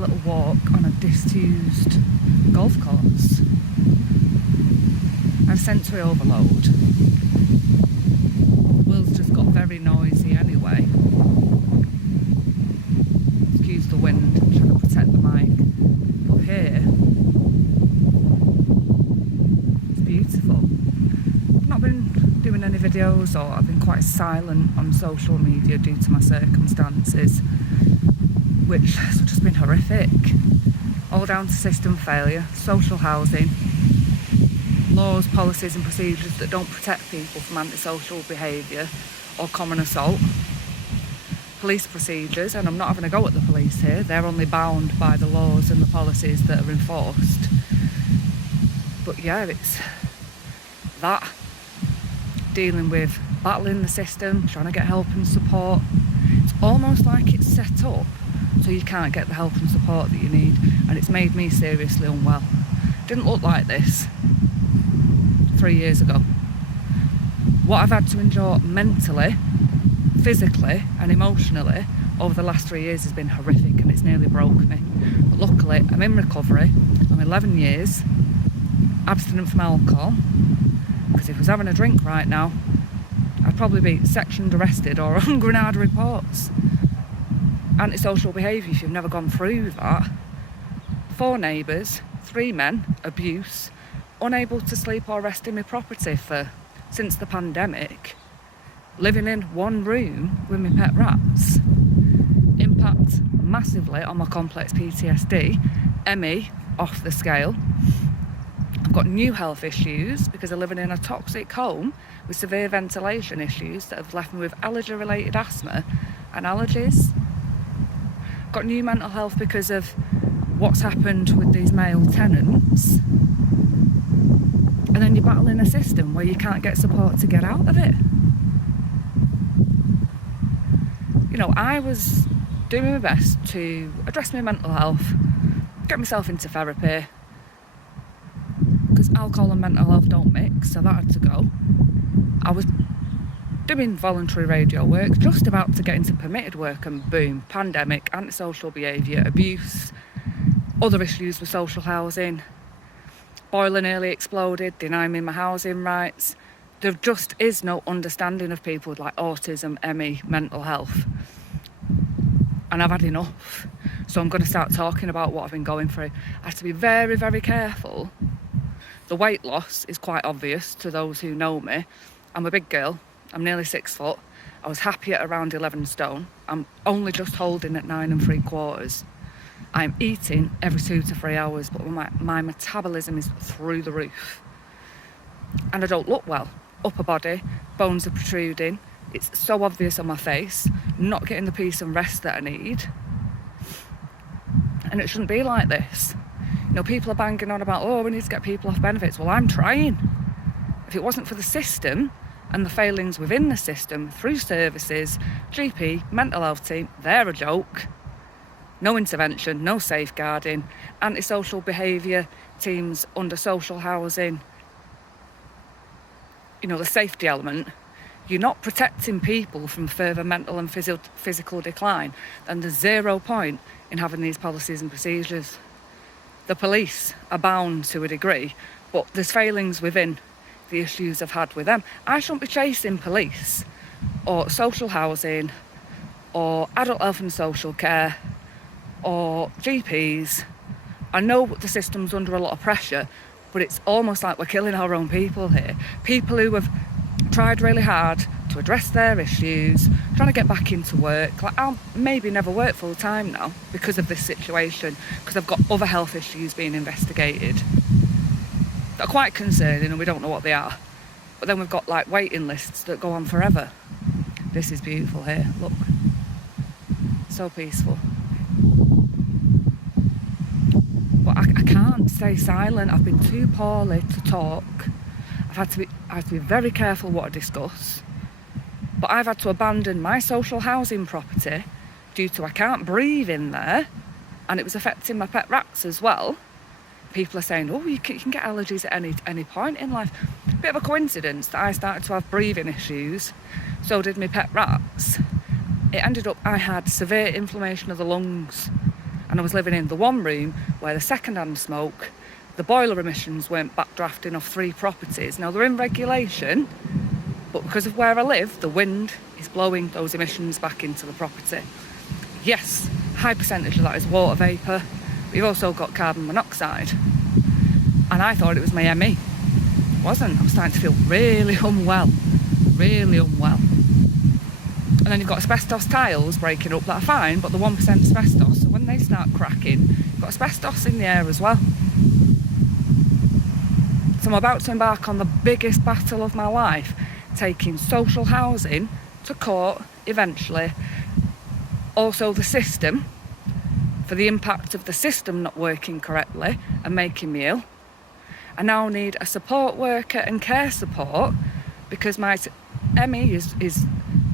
little walk on a disused golf course. I've sensory overload. The world's just got very noisy anyway. Excuse the wind, I'm trying to protect the mic. But here, it's beautiful. I've not been doing any videos, or I've been quite silent on social media due to my circumstances, which has just been horrific. All down to system failure, social housing, laws, policies and procedures that don't protect people from antisocial behaviour or common assault. Police procedures, and I'm not having a go at the police here, they're only bound by the laws and the policies that are enforced. But yeah, it's that, dealing with battling the system, trying to get help and support. It's almost like it's set up so you can't get the help and support that you need, and it's made me seriously unwell. Didn't look like this 3 years ago. What I've had to endure mentally, physically and emotionally over the last 3 years has been horrific, and it's nearly broke me. But luckily I'm in recovery. I'm 11 years abstinent from alcohol, because if I was having a drink right now I'd probably be sectioned, arrested, or on Grenada reports. Antisocial behaviour, if you've never gone through that. 4 neighbours, 3 men, abuse, unable to sleep or rest in my property since the pandemic, living in one room with my pet rats. Impact massively on my complex PTSD, ME off the scale. I've got new health issues because I'm living in a toxic home with severe ventilation issues that have left me with allergy-related asthma and allergies. Got new mental health because of what's happened with these male tenants. And then you're battling a system where you can't get support to get out of it. You know, I was doing my best to address my mental health, get myself into therapy, because alcohol and mental health don't mix, so that had to go. I was doing voluntary radio work, just about to get into permitted work, and boom, pandemic, antisocial behaviour, abuse, other issues with social housing, boiler nearly exploded, denying me my housing rights. There just is no understanding of people with like autism, ME, mental health. And I've had enough. So I'm going to start talking about what I've been going through. I have to be very, very careful. The weight loss is quite obvious to those who know me. I'm a big girl. I'm nearly 6 foot. I was happy at around 11 stone. I'm only just holding at 9 3/4. I'm eating every 2 to 3 hours, but my metabolism is through the roof. And I don't look well. Upper body, bones are protruding. It's so obvious on my face. Not getting the peace and rest that I need. And it shouldn't be like this. You know, people are banging on about, oh, we need to get people off benefits. Well, I'm trying. If it wasn't for the system and the failings within the system through services, GP, mental health team, they're a joke. No intervention, no safeguarding, antisocial behaviour teams under social housing. You know, the safety element. You're not protecting people from further mental and physical decline, and there's 0 point in having these policies and procedures. The police are bound to a degree, but there's failings within the issues I've had with them. I shouldn't be chasing police or social housing or adult health and social care or GPs. I know the system's under a lot of pressure, but it's almost like we're killing our own people here. People who have tried really hard to address their issues, trying to get back into work. Like, I'll maybe never work full time now because of this situation, because I've got other health issues being investigated that are quite concerning, and we don't know what they are. But then we've got like waiting lists that go on forever. This is beautiful here, look. So peaceful. But I can't stay silent. I've been too poorly to talk. I have to be very careful what I discuss. But I've had to abandon my social housing property due to I can't breathe in there, and it was affecting my pet rats as well. People are saying, oh, you can get allergies at any point in life. Bit of a coincidence that I started to have breathing issues. So did my pet rats. It ended up I had severe inflammation of the lungs. And I was living in the one room where the second-hand smoke, the boiler emissions weren't backdrafting off 3 properties. Now, they're in regulation, but because of where I live, the wind is blowing those emissions back into the property. Yes, high percentage of that is water vapour. We've also got carbon monoxide. And I thought it was my ME. It wasn't. I'm starting to feel really unwell. Really unwell. And then you've got asbestos tiles breaking up that are fine, but the 1% asbestos, so when they start cracking, you've got asbestos in the air as well. So I'm about to embark on the biggest battle of my life, taking social housing to court eventually. Also the system, for the impact of the system not working correctly and making me ill. I now need a support worker and care support because my ME is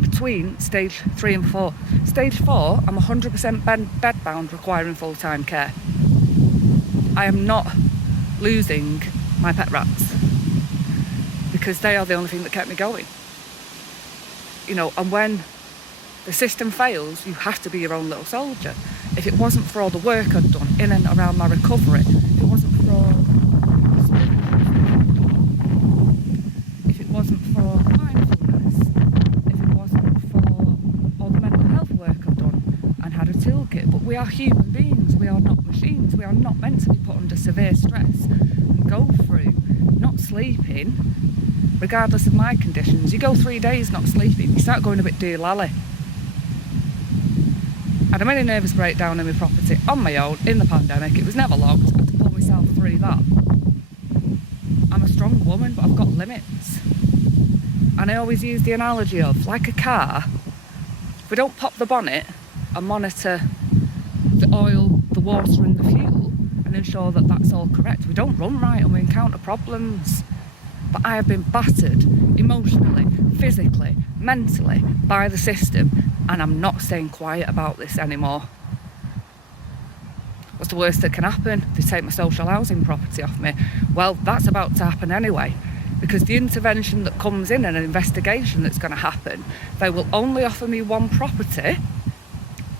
between stage 3 and 4. Stage 4, I'm 100% bed bound, requiring full-time care. I am not losing my pet rats because they are the only thing that kept me going. You know, and when the system fails, you have to be your own little soldier. If it wasn't for all the work I'd done in and around my recovery, if it wasn't for all mindfulness, if it wasn't for all the mental health work I've done and had a toolkit, but we are human beings, we are not machines, we are not meant to be put under severe stress and go through not sleeping, regardless of my conditions. You go 3 days not sleeping, you start going a bit doolally. I had a mini nervous breakdown in my property on my own in the pandemic. It was never logged. I had to pull myself through that. I'm a strong woman, but I've got limits. And I always use the analogy of, like a car, if we don't pop the bonnet and monitor the oil, the water and the fuel and ensure that that's all correct, we don't run right and we encounter problems. But I have been battered emotionally, physically, mentally by the system, and I'm not staying quiet about this anymore. What's the worst that can happen? They take my social housing property off me. Well, that's about to happen anyway, because the intervention that comes in and an investigation that's going to happen, they will only offer me one property,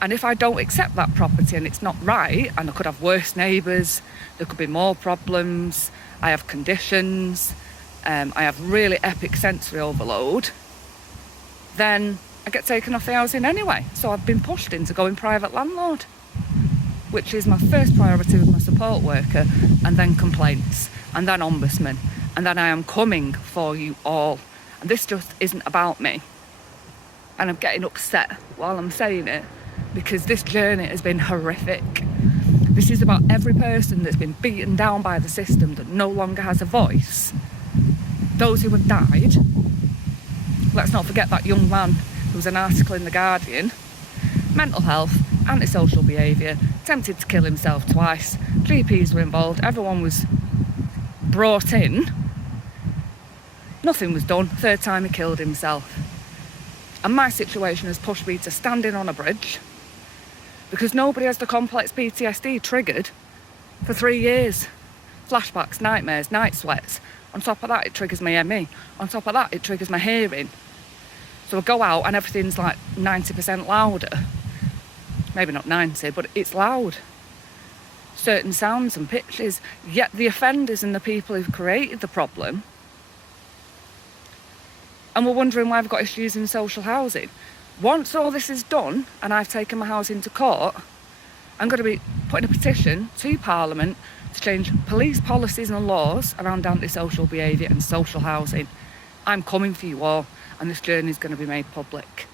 and if I don't accept that property and it's not right, and I could have worse neighbours, there could be more problems, I have conditions, I have really epic sensory overload, then I get taken off the housing anyway. So I've been pushed into going private landlord, which is my first priority with my support worker, and then complaints, and then ombudsman, and then I am coming for you all. And this just isn't about me. And I'm getting upset while I'm saying it, because this journey has been horrific. This is about every person that's been beaten down by the system that no longer has a voice. Those who have died. Let's not forget that young man who was an article in The Guardian. Mental health, antisocial behaviour, attempted to kill himself twice. GPs were involved, everyone was brought in. Nothing was done. Third time he killed himself. And my situation has pushed me to standing on a bridge because nobody has the complex PTSD triggered for 3 years. Flashbacks, nightmares, night sweats. On top of that, it triggers my ME. On top of that, it triggers my hearing. So I go out and everything's like 90% louder. Maybe not 90, but it's loud. Certain sounds and pitches. Yet the offenders and the people who've created the problem, and we're wondering why we've got issues in social housing. Once all this is done and I've taken my housing to court, I'm going to be putting a petition to Parliament to change police policies and laws around antisocial behaviour and social housing. I'm coming for you all, and this journey is going to be made public.